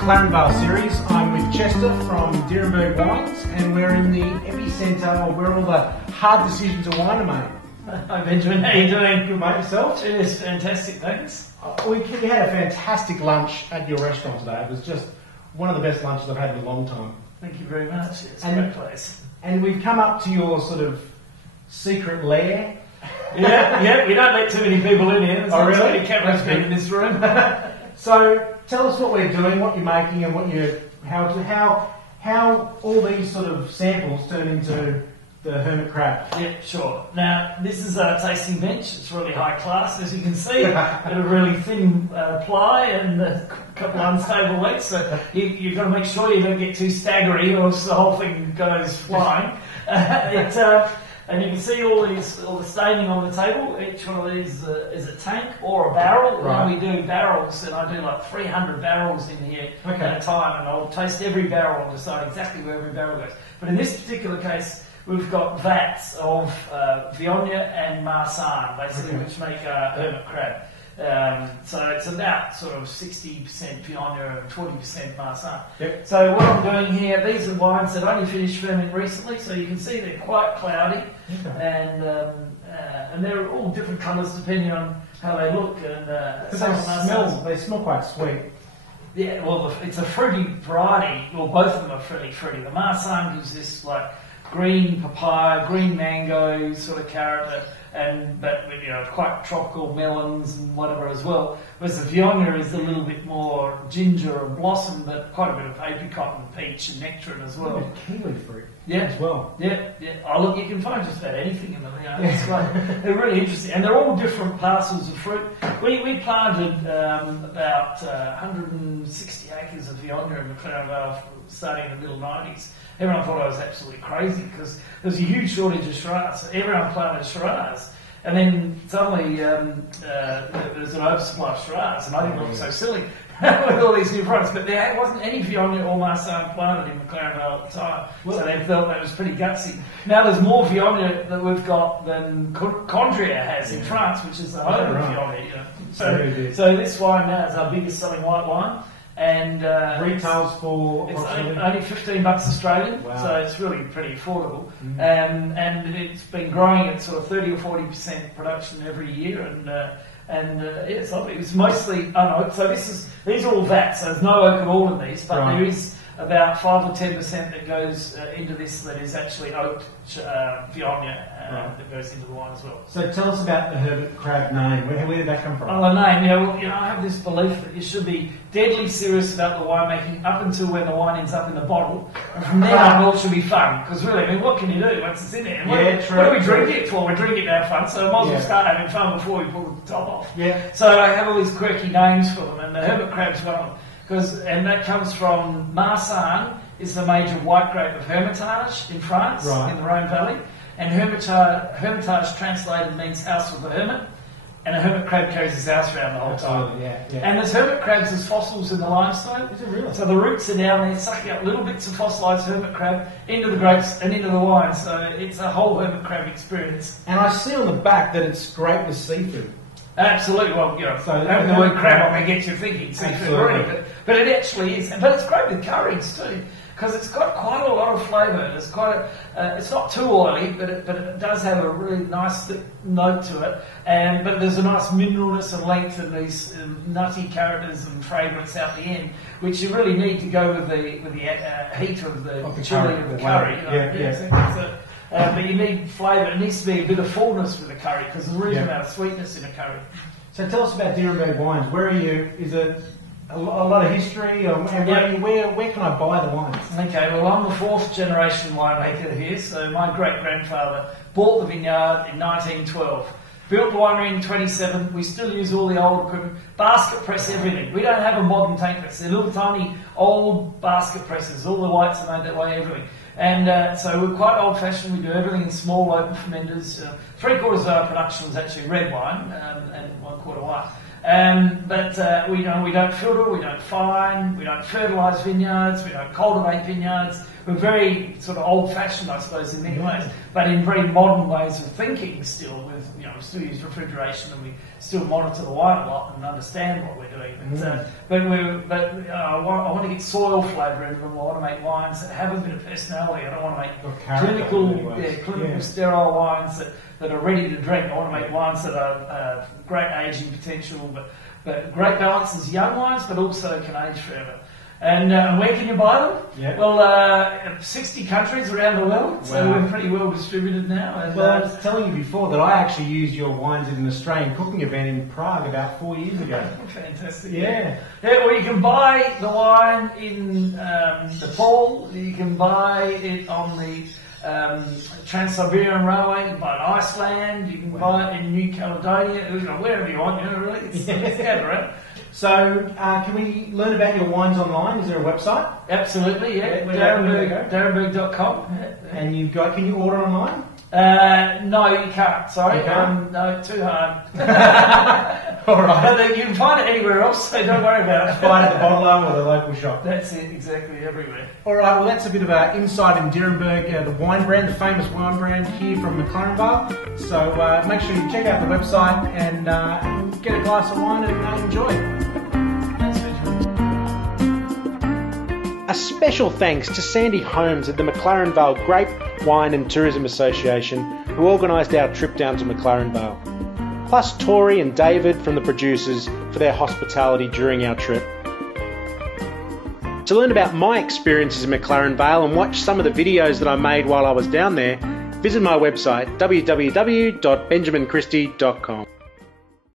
McLaren Vale series. I'm with Chester from Dierenberg Wines, and we're in the epicentre where all the hard decisions of wine are made. Hi Benjamin, how you doing? Good mate, yourself? It is fantastic, thanks. We had a fantastic lunch at your restaurant today. It was just one of the best lunches I've had in a long time. Thank you very much. It's a great place. And we've come up to your sort of secret lair. Yeah, we don't let too many people in here. There's not too many cameras been in this room. So tell us what we're doing, what you're making, and how all these sort of samples turn into the Hermit Crab. Yeah, sure. Now, this is a tasting bench. It's really high class, as you can see. Got a really thin ply and a couple of unstable legs, so you've got to make sure you don't get too staggery or else the whole thing goes flying. And you can see all the staining on the table. Each one of these is a tank or a barrel. Right. When we do barrels, and I do like 300 barrels in here at a time, and I'll taste every barrel and decide exactly where every barrel goes. But in this particular case, we've got vats of Viognier and Marsanne, basically, which make Hermit Crab. So it's about sort of 60% Viognier and 20% Marsanne. Yep. So what I'm doing here, these are wines that only finished fermenting recently, so you can see they're quite cloudy, and they're all different colours depending on how they look. And they smell quite sweet. Yeah, well, it's a fruity variety. Well, both of them are fairly fruity. The Marsanne gives this like green papaya, green mango sort of character, but quite tropical melons and whatever as well. Whereas the Viognier is a little bit more ginger and blossom, but quite a bit of apricot and peach and nectarine as well. A bit of kiwi fruit, as well. Yeah. Oh look, you can find just about anything in them. It's they're really interesting, and they're all different parcels of fruit. We planted about 160 acres of Viognier in McLaren Vale starting in the middle 90s. Everyone thought I was absolutely crazy because there was a huge shortage of Shiraz. Everyone planted Shiraz. And then suddenly there's an oversupply of Shiraz, and I didn't look so silly with all these new products. But there wasn't any Viognier or Marsanne planted in McLaren Vale at the time, so they felt that was pretty gutsy. Now there's more Viognier that we've got than Condrieu has in France, which is the home of Viognier. So this wine now is our biggest selling white wine. And retails for it's only $15 Australian, so it's really pretty affordable. And it's been growing at sort of 30 or 40% production every year, and it's lovely. It's mostly unoaked. So these are all vats. So there's no oak at all in these, but there is about 5 or 10% that goes into this that is actually oaked Viognier that goes into the wine as well. So tell us about the Hermit Crab name. Where did that come from? Oh, the name. I have this belief that you should be deadly serious about the winemaking up until when the wine ends up in the bottle, and from there on all should be fun. Because really, what can you do once it's in there? What do we drink it for? We drink it to have fun, so we might as well start having fun before we pull the top off. Yeah. So I have all these quirky names for them, and the Hermit Crab's one of them. And that comes from Marsanne, is the major white grape of Hermitage in France, in the Rhone Valley. And Hermitage translated means house of the hermit, and a hermit crab carries his house around the whole time. And there's hermit crabs as fossils in the limestone. Is it really? So the roots are down there sucking up little bits of fossilised hermit crab into the grapes and into the wine. So it's a whole hermit crab experience. And I see on the back that it's great with seafood. Absolutely. Well, so having the word crab on me gets you thinking seafood already, but it actually is. But it's great with curries too, because it's got quite a lot of flavour. It's it's not too oily, but it does have a really nice thick note to it. But there's a nice mineralness and length and these nutty characters and fragrance out the end, which you really need to go with the heat of the chili of the curry. But you need flavour. It needs to be a bit of fullness with the curry because there's a reasonable amount of sweetness in a curry. So tell us about Dierenberg Wines. Where are you? Is it a lot of history? Where can I buy the wines? Okay, well I'm the 4th generation winemaker here. So my great-grandfather bought the vineyard in 1912. Built the winery in 27. We still use all the old equipment. Basket press everything. We don't have a modern tank press. They're little tiny old basket presses. All the whites are made that way, everything. And so we're quite old-fashioned. We do everything in small open fermenters. 3/4 of our production is actually red wine and 1/4 white. But we don't filter, we don't fine, we don't fertilise vineyards, we don't cultivate vineyards. we're very sort of old-fashioned, I suppose, in many ways, but in very modern ways of thinking still. With we still use refrigeration and we still monitor the wine a lot and understand what we're doing. But I want to get soil flavour into them. I want to make wines that have a bit of personality. I don't want to make clinical sterile wines that are ready to drink. I want to make wines that are great aging potential, but great balance as young wines, but also can age forever. And where can you buy them? Yeah. Well, 60 countries around the world, so we're pretty well distributed now. And, well, I was telling you before that I actually used your wines at an Australian cooking event in Prague about 4 years ago. Fantastic. Yeah. Well, you can buy the wine in Nepal, you can buy it on the Trans-Siberian Railway, you can buy it in Iceland, you can buy it in New Caledonia, wherever you want, really. It's going around. So, can we learn about your wines online? Is there a website? Absolutely, yeah. Darrenberg.com. And can you order online? No, you can't. Sorry. You can't? No, too hard. All right. But you can find it anywhere else, so don't worry about it. Find it at the bottler or the local shop. That's it, exactly, everywhere. All right, well, that's a bit of an insight in Dierenberg, the wine brand, the famous wine brand here from McLaren Vale. So make sure you check out the website and get a glass of wine and enjoy. Thanks, Benjamin. A special thanks to Sandy Holmes at the McLaren Vale Grape, Wine and Tourism Association, who organised our trip down to McLaren Vale. Plus Tori and David from the producers for their hospitality during our trip. To learn about my experiences in McLaren Vale and watch some of the videos that I made while I was down there, visit my website www.benjaminchristie.com.